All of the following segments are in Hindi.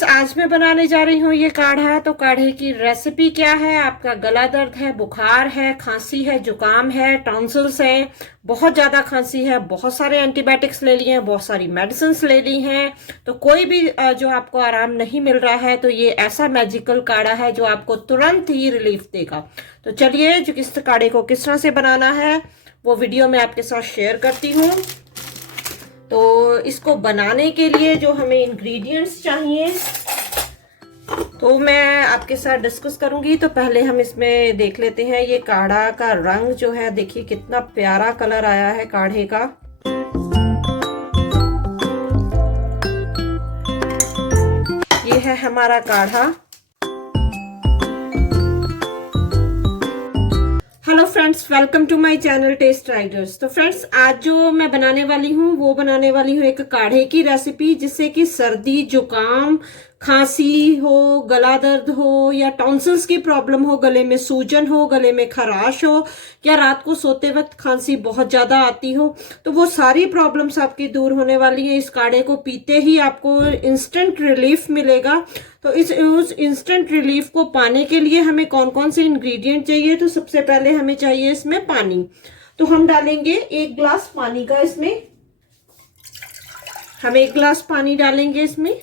फ्रेंड्स, आज मैं बनाने जा रही हूँ ये काढ़ा। तो काढ़े की रेसिपी क्या है? आपका गला दर्द है, बुखार है, खांसी है, जुकाम है, टॉन्सिल्स है, बहुत ज़्यादा खांसी है, बहुत सारे एंटीबायोटिक्स ले लिए हैं, बहुत सारी मेडिसिन ले ली हैं, तो कोई भी जो आपको आराम नहीं मिल रहा है, तो ये ऐसा मैजिकल काढ़ा है जो आपको तुरंत ही रिलीफ देगा। तो चलिए, जो इस काढ़े को किस तरह से बनाना है वो वीडियो मैं आपके साथ शेयर करती हूँ। तो इसको बनाने के लिए जो हमें इंग्रेडिएंट्स चाहिए तो मैं आपके साथ डिस्कस करूंगी। तो पहले हम इसमें देख लेते हैं ये काढ़ा का रंग जो है। देखिए कितना प्यारा कलर आया है काढ़े का। ये है हमारा काढ़ा। Hello friends, welcome to my channel taste riders. तो फ्रेंड्स, आज जो मैं बनाने वाली हूँ वो बनाने वाली हूँ एक काढ़े की रेसिपी, जिससे कि सर्दी, जुकाम, खांसी हो, गला दर्द हो, या टॉन्सिल्स की प्रॉब्लम हो, गले में सूजन हो, गले में खराश हो, या रात को सोते वक्त खांसी बहुत ज्यादा आती हो, तो वो सारी प्रॉब्लम्स आपकी दूर होने वाली है। इस काढ़े को पीते ही आपको इंस्टेंट रिलीफ मिलेगा। तो उस इंस्टेंट रिलीफ को पाने के लिए हमें कौन कौन से इंग्रेडिएंट चाहिए? तो सबसे पहले हमें चाहिए इसमें पानी। तो हम डालेंगे 1 गिलास पानी का इसमें। हम 1 गिलास पानी डालेंगे इसमें।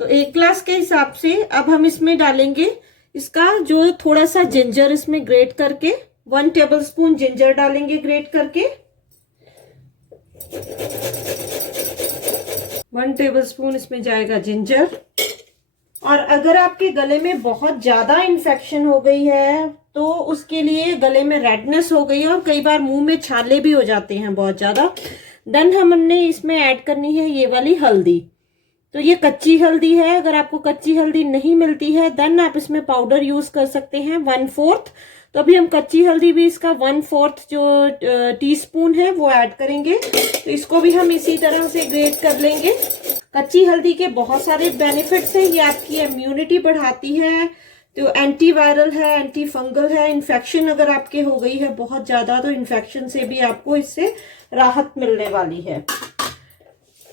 तो 1 गिलास के हिसाब से अब हम इसमें डालेंगे इसका जो थोड़ा सा जिंजर इसमें ग्रेट करके, 1 टेबलस्पून जिंजर डालेंगे ग्रेट करके। 1 टेबलस्पून इसमें जाएगा जिंजर। और अगर आपके गले में बहुत ज्यादा इन्फेक्शन हो गई है तो उसके लिए, गले में रेडनेस हो गई है और कई बार मुंह में छाले भी हो जाते हैं बहुत ज्यादा, देन हमने इसमें ऐड करनी है ये वाली हल्दी। तो ये कच्ची हल्दी है। अगर आपको कच्ची हल्दी नहीं मिलती है देन आप इसमें पाउडर यूज कर सकते हैं 1/4। तो अभी हम कच्ची हल्दी भी इसका 1/4 जो टीस्पून है वो ऐड करेंगे। तो इसको भी हम इसी तरह से ग्रेट कर लेंगे। कच्ची हल्दी के बहुत सारे बेनिफिट्स हैं। ये आपकी इम्यूनिटी बढ़ाती है, तो एंटीवायरल है, एंटी फंगल है। इन्फेक्शन अगर आपके हो गई है बहुत ज्यादा तो इन्फेक्शन से भी आपको इससे राहत मिलने वाली है।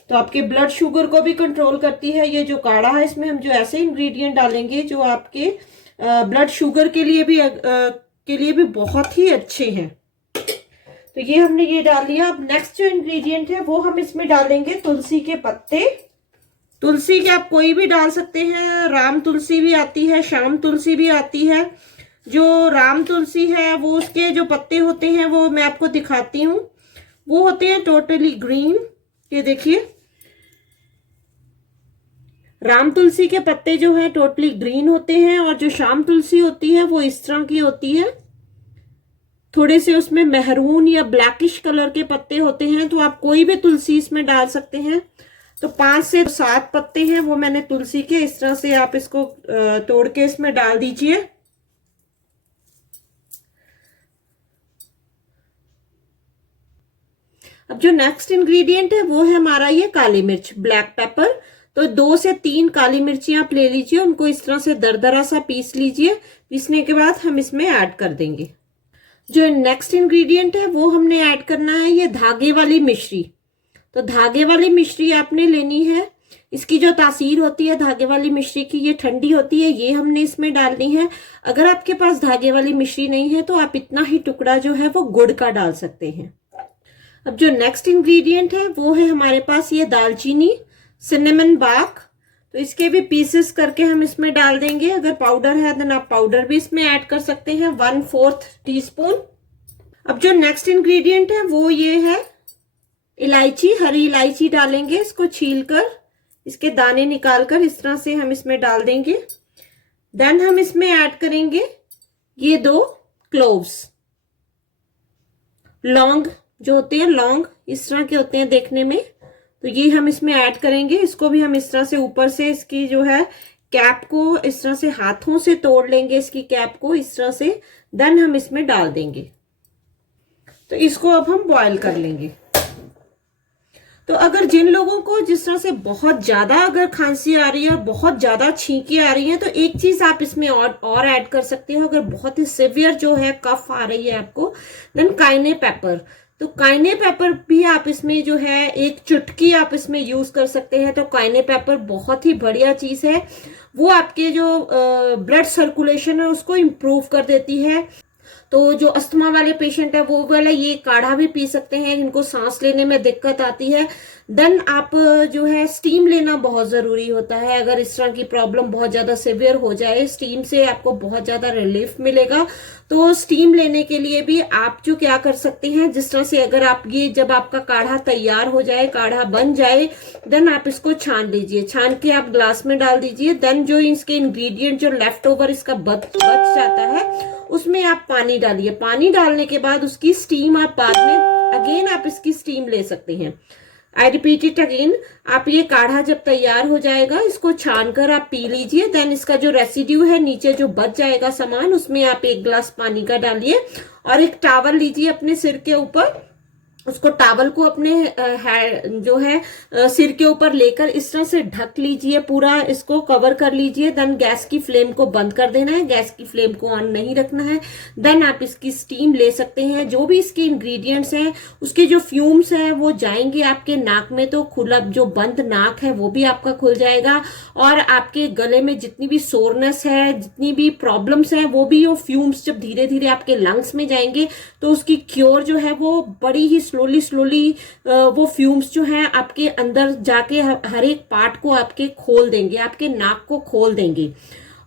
तो आपके ब्लड शुगर को भी कंट्रोल करती है। ये जो काढ़ा है इसमें हम जो ऐसे इंग्रेडिएंट डालेंगे जो आपके ब्लड शुगर के लिए भी बहुत ही अच्छे हैं। तो ये हमने ये डाल दिया। अब नेक्स्ट जो इंग्रेडिएंट है वो हम इसमें डालेंगे तुलसी के पत्ते। तुलसी के आप कोई भी डाल सकते हैं। राम तुलसी भी आती है, श्याम तुलसी भी आती है। जो राम तुलसी है वो उसके जो पत्ते होते हैं वो मैं आपको दिखाती हूँ। वो होते हैं टोटली ग्रीन। ये देखिए, राम तुलसी के पत्ते जो है टोटली ग्रीन होते हैं, और जो श्याम तुलसी होती है वो इस तरह की होती है। थोड़े से उसमें मेहरून या ब्लैकिश कलर के पत्ते होते हैं। तो आप कोई भी तुलसी इसमें डाल सकते हैं। तो 5 से 7 पत्ते हैं वो मैंने तुलसी के, इस तरह से आप इसको तोड़ के इसमें डाल दीजिए। अब जो नेक्स्ट इंग्रेडिएंट है वो है हमारा ये काली मिर्च, ब्लैक पेपर। तो 2 से 3 काली मिर्ची आप ले लीजिए, उनको इस तरह से दरदरा सा पीस लीजिए। पीसने के बाद हम इसमें ऐड कर देंगे। जो नेक्स्ट इंग्रेडिएंट है वो हमने ऐड करना है ये धागे वाली मिश्री। तो धागे वाली मिश्री आपने लेनी है। इसकी जो तासीर होती है धागे वाली मिश्री की, ये ठंडी होती है। ये हमने इसमें डालनी है। अगर आपके पास धागे वाली मिश्री नहीं है तो आप इतना ही टुकड़ा जो है वो गुड़ का डाल सकते हैं। अब जो नेक्स्ट इंग्रेडिएंट है वो है हमारे पास ये दालचीनी, सिनेमन बार्क। तो इसके भी पीसेस करके हम इसमें डाल देंगे। अगर पाउडर है देन आप पाउडर भी इसमें ऐड कर सकते हैं, 1/4 टीस्पून। अब जो नेक्स्ट इंग्रेडिएंट है वो ये है इलायची, हरी इलायची डालेंगे। इसको छीलकर इसके दाने निकालकर इस तरह से हम इसमें डाल देंगे। देन हम इसमें ऐड करेंगे ये 2 क्लोव्स। लौंग जो होते हैं, लौंग इस तरह के होते हैं देखने में, तो ये हम इसमें ऐड करेंगे। इसको भी हम इस तरह से ऊपर से इसकी जो है कैप को इस तरह से हाथों से तोड़ लेंगे, इसकी कैप को इस तरह से। देन हम इसमें डाल देंगे। तो इसको अब हम बॉईल कर लेंगे। तो अगर जिन लोगों को जिस तरह से बहुत ज्यादा अगर खांसी आ रही है, बहुत ज्यादा छींकी आ रही है, तो एक चीज आप इसमें और ऐड कर सकते हो। अगर बहुत ही सिवियर जो है कफ आ रही है आपको, देन काइने पेपर। तो काइने पेपर भी आप इसमें जो है एक चुटकी आप इसमें यूज कर सकते हैं। तो काइने पेपर बहुत ही बढ़िया चीज है, वो आपके जो ब्लड सर्कुलेशन है उसको इम्प्रूव कर देती है। तो जो अस्थमा वाले पेशेंट है वो वाला ये काढ़ा भी पी सकते हैं, इनको सांस लेने में दिक्कत आती है। देन आप जो है स्टीम लेना बहुत जरूरी होता है। अगर इस तरह की प्रॉब्लम बहुत ज्यादा सिवियर हो जाए, स्टीम से आपको बहुत ज्यादा रिलीफ मिलेगा। तो स्टीम लेने के लिए भी आप जो क्या कर सकते हैं, जिस तरह से अगर आप ये जब आपका काढ़ा तैयार हो जाए, काढ़ा बन जाए, देन आप इसको छान लीजिए, छान के आप ग्लास में डाल दीजिए। देन जो इसके इंग्रेडिएंट जो लेफ्ट ओवर इसका बच जाता है उसमें आप पानी डालिए। पानी डालने के बाद उसकी स्टीम आप बाद में अगेन आप इसकी स्टीम ले सकते हैं। आई रिपीट इट अगेन, आप ये काढ़ा जब तैयार हो जाएगा इसको छान कर आप पी लीजिए। देन इसका जो रेसिड्यू है नीचे जो बच जाएगा सामान, उसमें आप 1 गिलास पानी का डालिए और एक टॉवल लीजिए अपने सिर के ऊपर। उसको टॉवल को अपने जो है सिर के ऊपर लेकर इस तरह से ढक लीजिए, पूरा इसको कवर कर लीजिए। देन गैस की फ्लेम को बंद कर देना है, गैस की फ्लेम को ऑन नहीं रखना है। देन आप इसकी स्टीम ले सकते हैं। जो भी इसके इंग्रेडिएंट्स हैं उसके जो फ्यूम्स हैं वो जाएंगे आपके नाक में, तो खुला जो बंद नाक है वो भी आपका खुल जाएगा और आपके गले में जितनी भी सोरनेस है, जितनी भी प्रॉब्लम्स है, वो भी वो फ्यूम्स जब धीरे धीरे आपके लंग्स में जाएंगे तो उसकी क्योर जो है वो बड़ी ही स्लोली वो फ्यूम्स जो हैं आपके अंदर जाके हर एक पार्ट को आपके खोल देंगे, आपके नाक को खोल देंगे।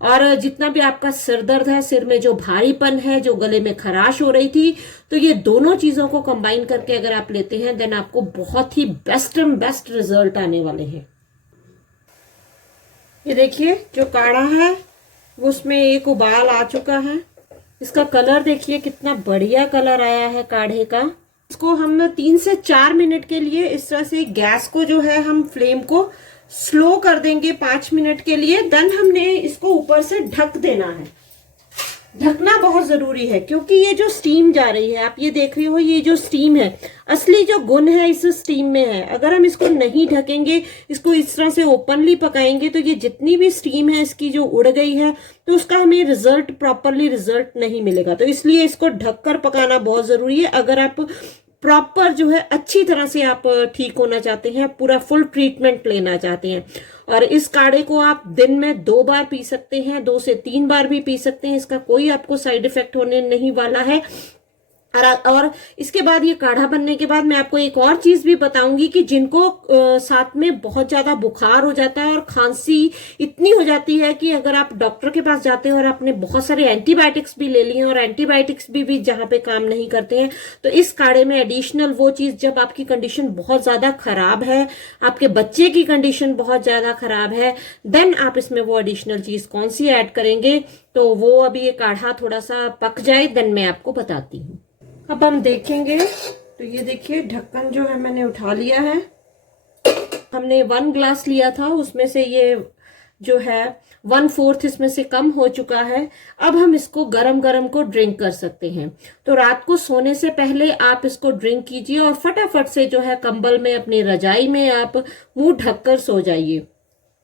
और जितना भी आपका सिर दर्द है, सिर में जो भारीपन है, जो गले में खराश हो रही थी, तो ये दोनों चीजों को कंबाइन करके अगर आप लेते हैं देन आपको बहुत ही बेस्ट रिजल्ट आने वाले हैं। ये देखिए जो काढ़ा है वो उसमें एक उबाल आ चुका है। इसका कलर देखिए कितना बढ़िया कलर आया है काढ़े का। इसको हम 3 से 4 मिनट के लिए इस तरह से गैस को जो है हम फ्लेम को स्लो कर देंगे 5 मिनट के लिए। देन हमने इसको ऊपर से ढक देना है। ढकना बहुत जरूरी है क्योंकि ये जो स्टीम जा रही है, आप ये देख रहे हो, ये जो स्टीम है, असली जो गुण है इस स्टीम में है। अगर हम इसको नहीं ढकेंगे, इसको इस तरह से ओपनली पकाएंगे, तो ये जितनी भी स्टीम है इसकी जो उड़ गई है, तो उसका हमें रिजल्ट प्रॉपरली रिजल्ट नहीं मिलेगा। तो इसलिए इसको ढककर पकाना बहुत जरूरी है। अगर आप प्रॉपर जो है अच्छी तरह से आप ठीक होना चाहते हैं, पूरा फुल ट्रीटमेंट लेना चाहते हैं। और इस काढ़े को आप दिन में 2 बार पी सकते हैं, 2 से 3 बार भी पी सकते हैं। इसका कोई आपको साइड इफेक्ट होने नहीं वाला है। और इसके बाद ये काढ़ा बनने के बाद मैं आपको एक और चीज भी बताऊंगी कि जिनको साथ में बहुत ज्यादा बुखार हो जाता है और खांसी इतनी हो जाती है कि अगर आप डॉक्टर के पास जाते हैं और आपने बहुत सारे एंटीबायोटिक्स भी ले लिए हैं और एंटीबायोटिक्स भी जहां पे काम नहीं करते हैं, तो इस काढ़े में एडिशनल वो चीज, जब आपकी कंडीशन बहुत ज्यादा खराब है, आपके बच्चे की कंडीशन बहुत ज्यादा खराब है, देन आप इसमें वो एडिशनल चीज कौन सी ऐड करेंगे, तो वो अभी ये काढ़ा थोड़ा सा पक जाए देन मैं आपको बताती हूँ। अब हम देखेंगे तो ये देखिए ढक्कन जो है मैंने उठा लिया है। हमने 1 ग्लास लिया था, उसमें से ये जो है 1/4 इसमें से कम हो चुका है। अब हम इसको गरम गरम को ड्रिंक कर सकते हैं। तो रात को सोने से पहले आप इसको ड्रिंक कीजिए और फटाफट से जो है कंबल में, अपनी रजाई में आप मुंह ढककर सो जाइए।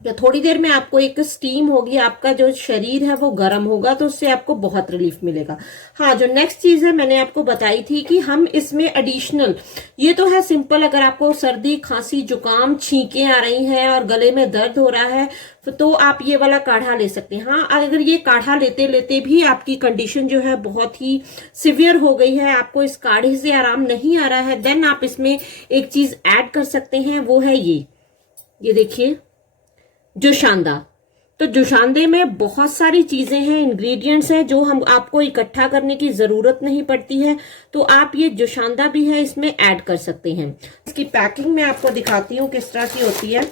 या थोड़ी देर में आपको एक स्टीम होगी, आपका जो शरीर है वो गर्म होगा, तो उससे आपको बहुत रिलीफ मिलेगा। हाँ, जो नेक्स्ट चीज है मैंने आपको बताई थी कि हम इसमें एडिशनल, ये तो है सिंपल, अगर आपको सर्दी, खांसी, जुकाम, छींकें आ रही हैं और गले में दर्द हो रहा है तो आप ये वाला काढ़ा ले सकते हैं। हाँ, अगर ये काढ़ा लेते लेते भी आपकी कंडीशन जो है बहुत ही सिवियर हो गई है, आपको इस काढ़े से आराम नहीं आ रहा है, देन आप इसमें एक चीज ऐड कर सकते हैं, वो है ये देखिए जोशांदा। तो जोशांदे में बहुत सारी चीजें हैं, इंग्रेडिएंट्स हैं जो हम आपको इकट्ठा करने की जरूरत नहीं पड़ती है, तो आप ये जोशांदा भी है इसमें ऐड कर सकते हैं। इसकी पैकिंग मैं आपको दिखाती हूँ किस तरह की होती है।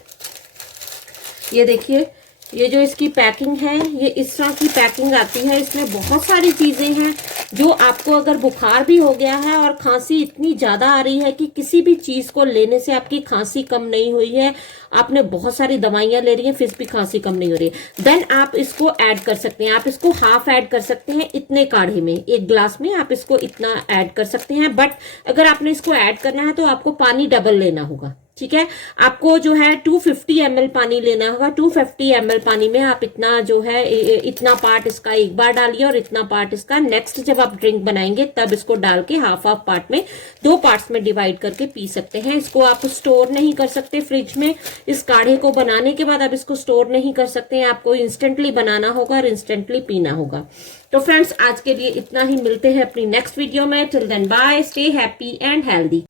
ये देखिए, ये जो इसकी पैकिंग है, ये इस तरह की पैकिंग आती है। इसमें बहुत सारी चीजें हैं जो आपको, अगर बुखार भी हो गया है और खांसी इतनी ज्यादा आ रही है कि किसी भी चीज को लेने से आपकी खांसी कम नहीं हुई है, आपने बहुत सारी दवाइयां ले रही हैं फिर भी खांसी कम नहीं हो रही है, देन आप इसको ऐड कर सकते हैं। आप इसको हाफ ऐड कर सकते हैं इतने काढ़े में, 1 ग्लास में आप इसको इतना ऐड कर सकते हैं। बट अगर आपने इसको ऐड करना है तो आपको पानी डबल लेना होगा। ठीक है। आपको जो है 250 ml पानी लेना होगा। 250 ml पानी में आप इतना जो है इतना पार्ट इसका एक बार डालिए और इतना पार्ट इसका नेक्स्ट जब आप ड्रिंक बनाएंगे तब इसको डाल के हाफ हाफ पार्ट में 2 पार्ट्स में डिवाइड करके पी सकते हैं। इसको आप स्टोर नहीं कर सकते फ्रिज में। इस काढ़े को बनाने के बाद आप इसको स्टोर नहीं कर सकते हैं, आपको इंस्टेंटली बनाना होगा और इंस्टेंटली पीना होगा। तो फ्रेंड्स आज के लिए इतना ही, मिलते हैं अपनी नेक्स्ट वीडियो में। Till then bye, stay happy and healthy.